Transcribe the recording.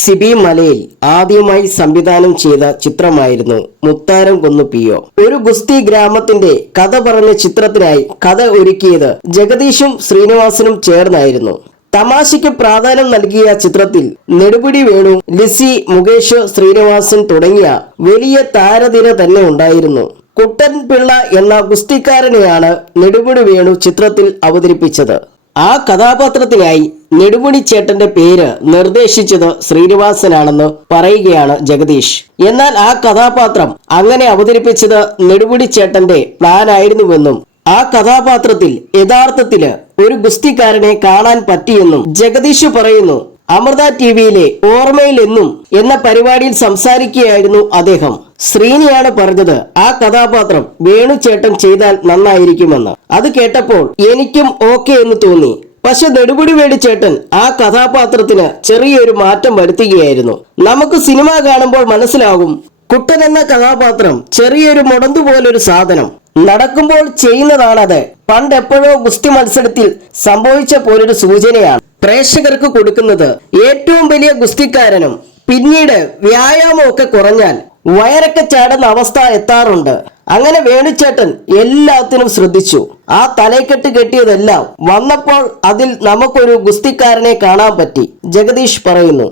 സിബി മലയിൽ ആദ്യമായി സംവിധാനം ചെയ്ത ചിത്രമായിരുന്നു മുത്താരം കുന്ന് പി.ഒ. ഒരു ഗുസ്തി ഗ്രാമത്തിന്റെ കഥ പറഞ്ഞ ചിത്രത്തിനായി കഥ ഒരുക്കിയത് ജഗദീഷും ശ്രീനിവാസനും ചേർന്നായിരുന്നു. തമാശയ്ക്ക് പ്രാധാന്യം നൽകിയ ചിത്രത്തിൽ നെടുപിടി വേണു, ലിസി, മുകേഷ്, ശ്രീനിവാസൻ തുടങ്ങിയ വലിയ താരനിര തന്നെ ഉണ്ടായിരുന്നു. കുട്ടൻ പിള്ള എന്ന ഗുസ്തിക്കാരനെയാണ് നെടുപിടി വേണു ചിത്രത്തിൽ അവതരിപ്പിച്ചത്. ആ കഥാപാത്രത്തിനായി നെടുമുടി ചേട്ടന്റെ പേര് നിർദ്ദേശിച്ചത് ശ്രീനിവാസനാണെന്ന് പറയുകയാണ് ജഗദീഷ്. എന്നാൽ ആ കഥാപാത്രം അങ്ങനെ അവതരിപ്പിച്ചത് നെടുമുടി ചേട്ടന്റെ പ്ലാൻ ആയിരുന്നുവെന്നും ആ കഥാപാത്രത്തിൽ യഥാർത്ഥത്തില് ഒരു ഗുസ്തിക്കാരനെ കാണാൻ പറ്റിയെന്നും ജഗദീഷ് പറയുന്നു. അമൃത ടിവിയിലെ ഓർമ്മയിൽ എന്നും എന്ന പരിപാടിയിൽ സംസാരിക്കുകയായിരുന്നു അദ്ദേഹം. ശ്രീനിയാണ് പറഞ്ഞത് ആ കഥാപാത്രം വേണുചേട്ടൻ ചെയ്താൽ നന്നായിരിക്കുമെന്ന്. അത് കേട്ടപ്പോൾ എനിക്കും ഓക്കെ എന്ന് തോന്നി. പക്ഷെ നെടുമുടി വേണുചേട്ടൻ ആ കഥാപാത്രത്തിന് ചെറിയൊരു മാറ്റം വരുത്തുകയായിരുന്നു. നമുക്ക് സിനിമ കാണുമ്പോൾ മനസ്സിലാകും, കുട്ടൻ എന്ന കഥാപാത്രം ചെറിയൊരു മുടന്തു പോലൊരു സാധനം, നടക്കുമ്പോൾ ചെയ്യുന്നതാണത്. പണ്ടെപ്പോഴോ ഗുസ്തി മത്സരത്തിൽ സംഭവിച്ച പോലൊരു സൂചനയാണ് പ്രേക്ഷകർക്ക് കൊടുക്കുന്നത്. ഏറ്റവും വലിയ ഗുസ്തിക്കാരനും പിന്നീട് വ്യായാമമൊക്കെ കുറഞ്ഞാൽ വയറൊക്കെ ചാടുന്ന അവസ്ഥ എത്താറുണ്ട്. അങ്ങനെ വേണുചേട്ടൻ എല്ലാത്തിനും ശ്രദ്ധിച്ചു. ആ തലക്കെട്ട് കെട്ടിയതെല്ലാം വന്നപ്പോൾ അതിൽ നമുക്കൊരു ഗുസ്തിക്കാരനെ കാണാൻ പറ്റി, ജഗദീഷ് പറയുന്നു.